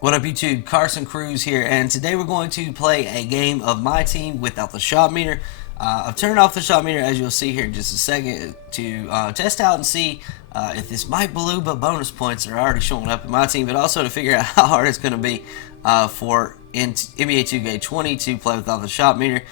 What up, YouTube? Carson Cruz here, and today we're going to play a game of Myteam without the shot meter. I've turned off the shot meter, as you'll see here in just a second, to test out and see if this Mike Beluba bonus points are already showing up in my team, but also to figure out how hard it's going to be for in NBA 2K20 to play without the shot meter.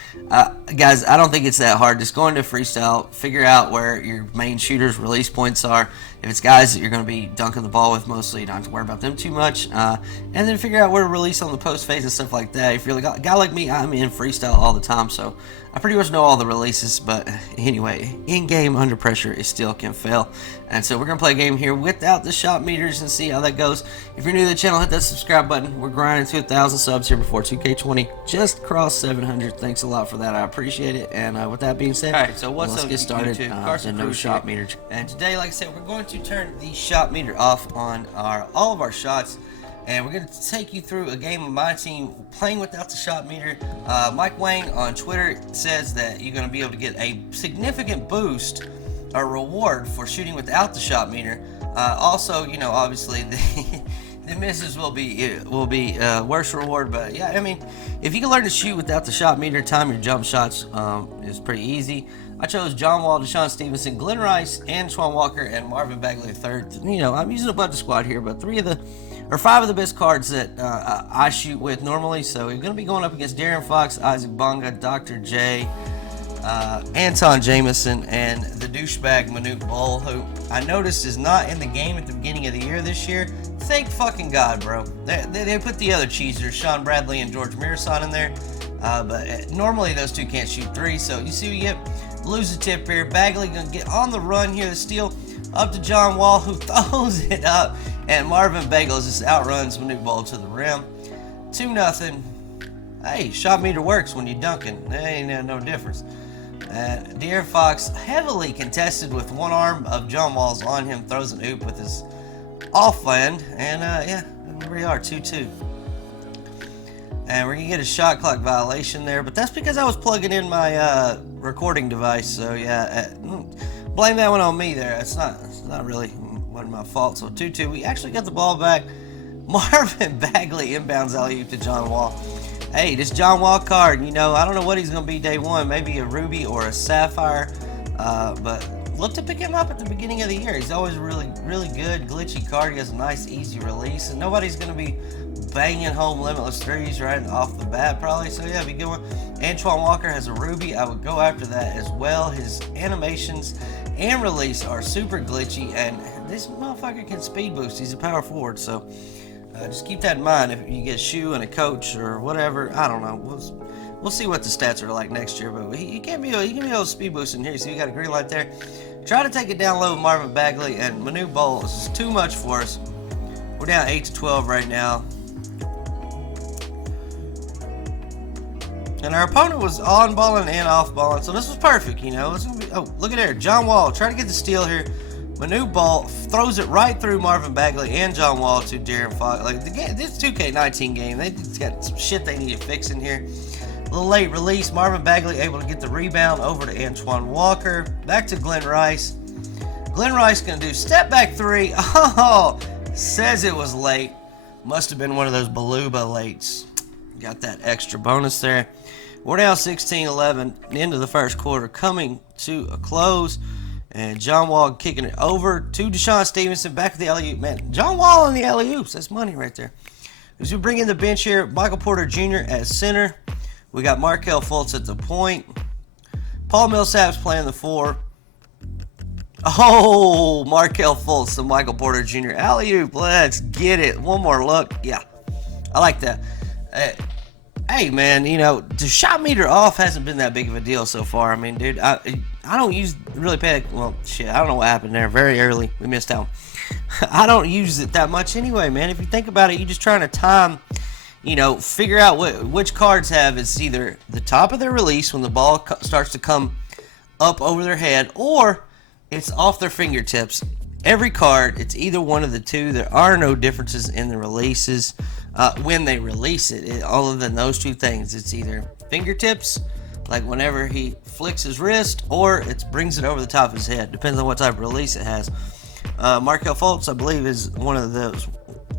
Guys, I don't think it's that hard. Just go into freestyle, figure out where your main shooters' release points are. If it's guys that you're going to be dunking the ball with mostly, you don't have to worry about them too much. And then figure out where to release on the post phase and stuff like that. If you're a guy like me, I'm in freestyle all the time, so I pretty much know all the releases. But anyway, in-game under pressure, it still can fail. And so we're going to play a game here without the shot meters and see how that goes. If you're new to the channel, hit that subscribe button. We're grinding to 1,000 subs here before 2K20. Just crossed 700. Thanks a lot for that. I appreciate it. And with that being said, alright, so let's get started. Carson no Cruz shot here. meter. And today, like I said, we're going to turn the shot meter off on all of our shots. And we're going to take you through a game of my team playing without the shot meter. Mike Wang on Twitter says that you're going to be able to get a significant boost or reward for shooting without the shot meter. Also, you know, obviously the misses will be worse reward. But yeah, I mean, if you can learn to shoot without the shot meter, time your jump shots is pretty easy. I chose John Wall, Deshaun Stevenson, Glenn Rice, Antoine Walker, and Marvin Bagley third. You know, I'm using a bunch of squad here, but five of the best cards that I shoot with normally. So we're going to be going up against Darren Fox, Isaac Bonga, Dr. J, Anton Jameson, and the douchebag Manute Bol, who I noticed is not in the game at the beginning of the year this year. Thank fucking God, bro. They put the other cheesers, Sean Bradley and George Mirasan, in there. But normally those two can't shoot three. So you see what you get? Lose a tip here. Bagley going to get on the run here. The steal up to John Wall, who throws it up. And Marvin Bagley just outruns Manute Bol to the rim. 2-0. Hey, shot meter works when you're dunking. There ain't no difference. De'Aaron Fox, heavily contested with one arm of John Wall's on him, throws an oop with his offhand. And yeah, here we are, 2-2. And we're going to get a shot clock violation there, but that's because I was plugging in my recording device. So yeah, blame that one on me there. It's not really wasn't my fault. So 2-2. We actually got the ball back. Marvin Bagley inbounds alley-oop to John Wall. Hey, this John Wall card, you know, I don't know what he's going to be day one. Maybe a ruby or a sapphire. But look to pick him up at the beginning of the year. He's always really good, glitchy card. He has a nice, easy release, and nobody's going to be banging home limitless threes right off the bat, probably. So yeah, be good one. Antoine Walker has a ruby. I would go after that as well. His animations and release are super glitchy, and this motherfucker can speed boost. He's a power forward, so just keep that in mind. If you get a shoe and a coach or whatever, I don't know. We'll see what the stats are like next year, but he can be able to speed boost in here. So you got a green light there. Try to take it down low with Marvin Bagley, and Manute Bol. This is too much for us. We're down 8-12 right now. And our opponent was on balling and off balling, so this was perfect, you know. It's gonna be, oh, look at there, John Wall trying to get the steal here. Manute Bol throws it right through Marvin Bagley and John Wall to Darren Fox. Like the game, this 2K19 game, they just got some shit they need to fix in here. A little late release. Marvin Bagley able to get the rebound over to Antoine Walker. Back to Glenn Rice. Glenn Rice gonna do step back three. Oh, says it was late. Must have been one of those Beluba lates. Got that extra bonus there. We're down 16-11. End of the first quarter coming to a close. And John Wall kicking it over to Deshaun Stevenson. Back to the alley-oop. Man, John Wall in the alley-oops. That's money right there. As we bring in the bench here, Michael Porter Jr. at center. We got Markelle Fultz at the point. Paul Millsap's playing the 4. Oh, Markelle Fultz to Michael Porter Jr. Alley-oop. Let's get it. One more look. Yeah, I like that. Hey, man, you know, the shot meter off hasn't been that big of a deal so far. I mean, dude, I don't really pay. Well, shit, I don't know what happened there. Very early, we missed out. I don't use it that much anyway, man. If you think about it, you're just trying to time, you know, figure out which cards have is either the top of their release when the ball starts to come up over their head, or it's off their fingertips. Every card, it's either one of the two. There are no differences in the releases when they release it, other than those two things. It's either fingertips, like whenever he flicks his wrist, or it brings it over the top of his head. Depends on what type of release it has. Markelle Fultz, I believe, is one of those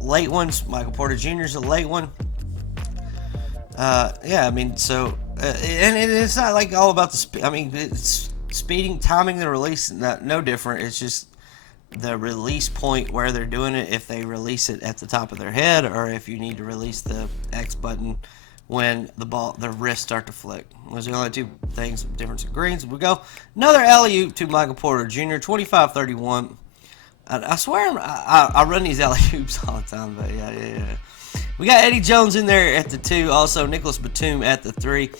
late ones. Michael Porter Jr. is a late one. Yeah, I mean, so and it's not like all about the speed. I mean, it's speeding, timing the release, no different. It's just the release point where they're doing it. If they release it at the top of their head, or if you need to release the X button when the wrists start to flick. Those are the only two things, difference in greens. We go another alley-oop to Michael Porter Jr. 25-31. I swear I run these alley-oops all the time, but yeah. We got Eddie Jones in there at the 2. Also, Nicholas Batum at the 3.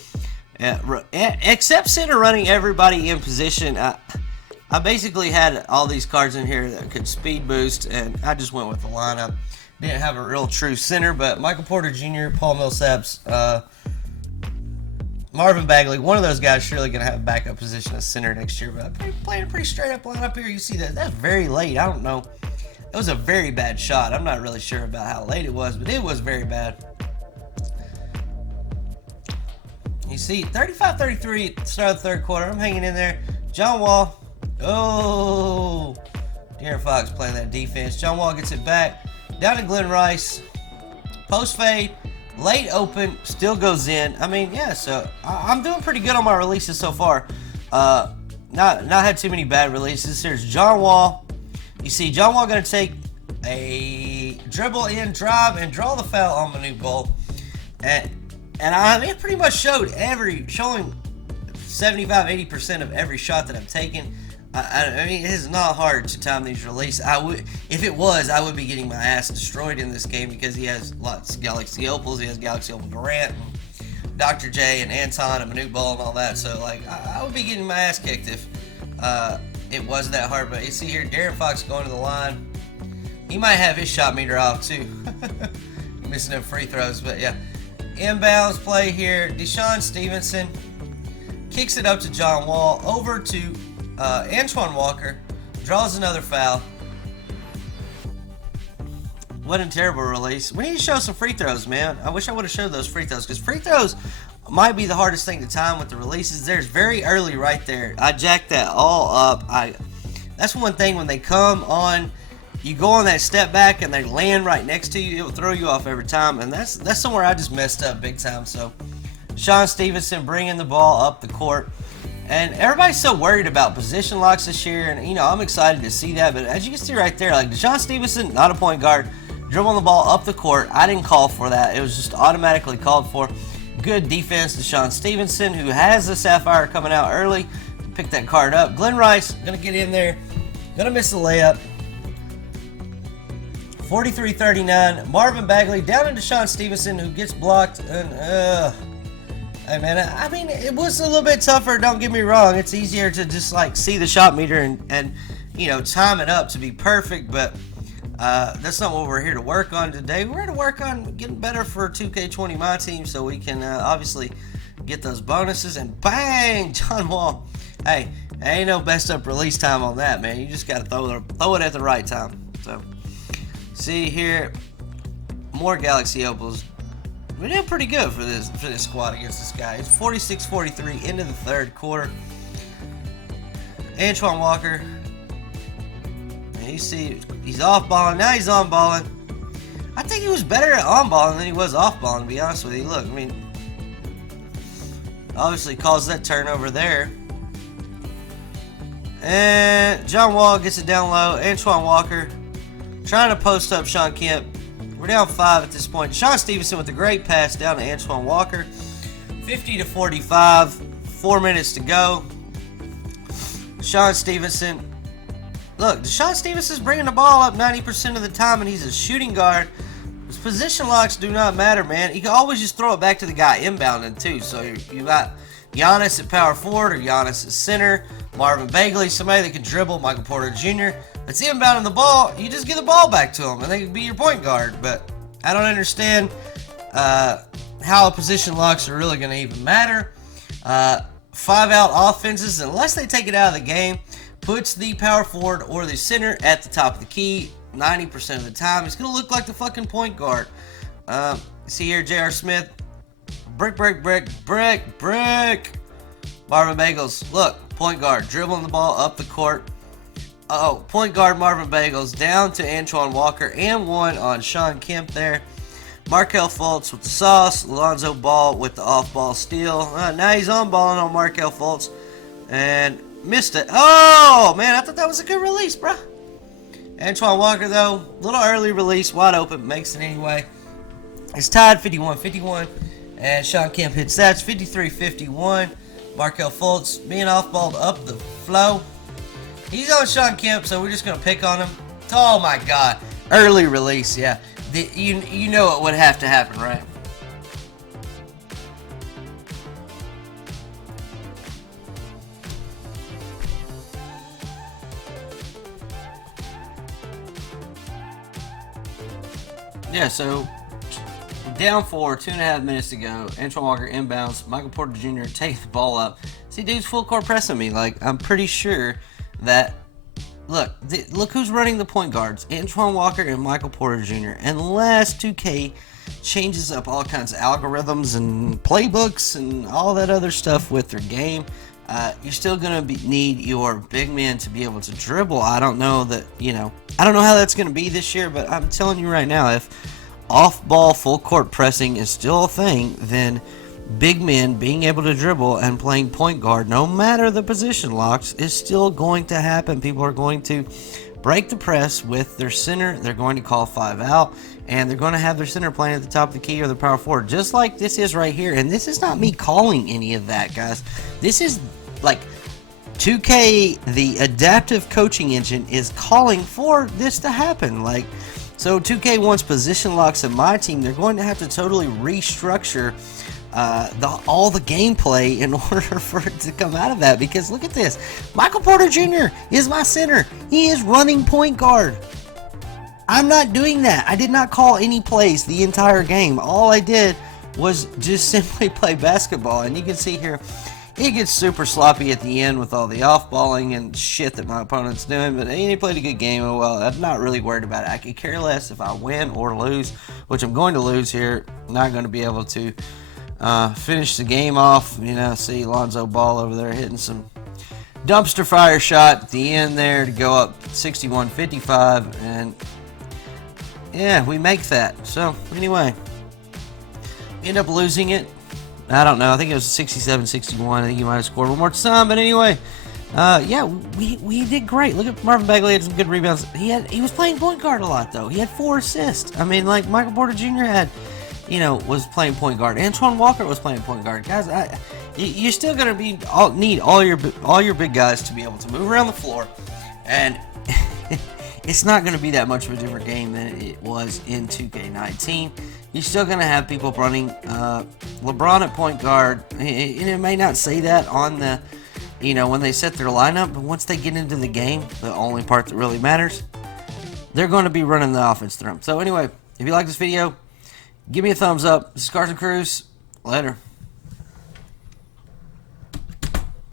Except center running everybody in position. I basically had all these cards in here that could speed boost, and I just went with the lineup. Didn't have a real true center, but Michael Porter Jr., Paul Millsaps, Marvin Bagley, one of those guys surely going to have a backup position as center next year. But playing a pretty straight up lineup here. You see that's very late. I don't know. It was a very bad shot. I'm not really sure about how late it was, but it was very bad. You see, 35-33 at the start of the third quarter. I'm hanging in there. John Wall. Oh, De'Aaron Fox playing that defense. John Wall gets it back. Down to Glenn Rice. Post fade. Late open. Still goes in. I mean, yeah, so I'm doing pretty good on my releases so far. Not had too many bad releases. Here's John Wall. You see John Wall going to take a dribble in, drive, and draw the foul on Manute Bol. And it pretty much showing 75-80% of every shot that I've taken. I mean, it is not hard to time these releases. If it was, I would be getting my ass destroyed in this game because he has lots of Galaxy Opals. He has Galaxy Opal Durant, and Dr. J, and Anton, and Manute Bol, and all that. So, like, I would be getting my ass kicked if it was that hard. But you see here, De'Aaron Fox going to the line. He might have his shot meter off, too. Missing them free throws, but yeah. Inbounds play here. Deshaun Stevenson kicks it up to John Wall. Over to Antoine Walker. Draws another foul. What a terrible release. We need to show some free throws, man. I wish I would have showed those free throws, because free throws might be the hardest thing to time with the releases. There's very early right there. I jacked that all up. That's one thing when they come on. You go on that step back and they land right next to you, it will throw you off every time. And that's somewhere I just messed up big time. So, Sean Stevenson bringing the ball up the court. And everybody's so worried about position locks this year. And, you know, I'm excited to see that. But as you can see right there, like Deshaun Stevenson, not a point guard, dribbling the ball up the court. I didn't call for that. It was just automatically called for. Good defense, Deshaun Stevenson, who has the Sapphire coming out early. Pick that card up. Glenn Rice, going to get in there. Going to miss the layup. 43-39. Marvin Bagley down to Deshaun Stevenson, who gets blocked. And, hey, man, I mean, it was a little bit tougher, don't get me wrong. It's easier to just, like, see the shot meter and you know, time it up to be perfect. But that's not what we're here to work on today. We're here to work on getting better for 2K20 Myteam so we can obviously get those bonuses. And bang! John Wall. Hey, ain't no best up release time on that, man. You just got to throw it at the right time. So, see here, more Galaxy Opals. We did pretty good for this squad against this guy. It's 46-43 into the third quarter. Antoine Walker. And you see, he's off balling. Now he's on balling. I think he was better at on balling than he was off balling, to be honest with you. Look, I mean, obviously caused that turnover there. And John Wall gets it down low. Antoine Walker trying to post up Sean Kemp. We're down 5 at this point. Sean Stevenson with a great pass down to Antoine Walker. 50-45. 4 minutes to go. Sean Stevenson. Look, Deshaun Stevenson's bringing the ball up 90% of the time, and he's a shooting guard. His position locks do not matter, man. You can always just throw it back to the guy inbounding, too. So you got Giannis at power forward or Giannis at center. Marvin Bagley, somebody that can dribble. Michael Porter Jr. That's inbounding the ball. You just give the ball back to him, and they can be your point guard. But I don't understand how position locks are really going to even matter. 5-out offenses, unless they take it out of the game, puts the power forward or the center at the top of the key 90% of the time. It's going to look like the fucking point guard. See here, J.R. Smith. Brick. Marvin Bagels, look, point guard, dribbling the ball up the court. Oh, point guard Marvin Bagels down to Antoine Walker and one on Sean Kemp there. Markel Fultz with the sauce. Lonzo Ball with the off-ball steal. Now he's on balling on Markel Fultz. And missed it. Oh, man, I thought that was a good release, bro. Antoine Walker, though, little early release, wide open, makes it anyway. It's tied 51-51. And Sean Kemp hits that. It's 53-51. Markel Fultz being off-balled up the flow. He's on Sean Kemp, so we're just going to pick on him. Oh, my God. Early release, yeah. You know it would have to happen, right? Yeah, so down 4, 2.5 minutes to go. Antoine Walker inbounds. Michael Porter Jr. takes the ball up. See, dude's full court pressing me. Like, I'm pretty sure that. Look who's running the point guards. Antoine Walker and Michael Porter Jr. Unless 2K changes up all kinds of algorithms and playbooks and all that other stuff with their game, you're still going to need your big men to be able to dribble. I don't know that, I don't know how that's going to be this year, but I'm telling you right now, if off-ball full court pressing is still a thing, then big men being able to dribble and playing point guard, no matter the position locks, is still going to happen. People are going to break the press with their center. They're going to call 5 out, and they're going to have their center playing at the top of the key or the power forward, just like this is right here. And this is not me calling any of that, guys. This is like 2K, the adaptive coaching engine, is calling for this to happen. So 2K wants position locks in Myteam. They're going to have to totally restructure all the gameplay in order for it to come out of that, because look at this. Michael Porter Jr. is my center. He is running point guard. I'm not doing that. I did not call any plays the entire game. All I did was just simply play basketball, and you can see here it gets super sloppy at the end with all the off-balling and shit that my opponent's doing, but he played a good game. Well, I'm not really worried about it. I could care less if I win or lose, which I'm going to lose here. I'm not going to be able to finish the game off. See Lonzo Ball over there hitting some dumpster fire shot at the end there to go up 61-55, and yeah, we make that. So anyway, end up losing it. I don't know. I think it was 67-61. I think he might have scored one more time, but anyway, yeah, we did great. Look at Marvin Bagley, had some good rebounds. He was playing point guard a lot though. He had 4 assists. I mean, like Michael Porter Jr. had. Was playing point guard. Antoine Walker was playing point guard. Guys, you're still gonna need all your big guys to be able to move around the floor, and it's not gonna be that much of a different game than it was in 2K19. You're still gonna have people running LeBron at point guard, and it may not say that on the, when they set their lineup, but once they get into the game, the only part that really matters, they're going to be running the offense through them. So anyway, if you like this video, give me a thumbs up. This is Carson Cruz. Later.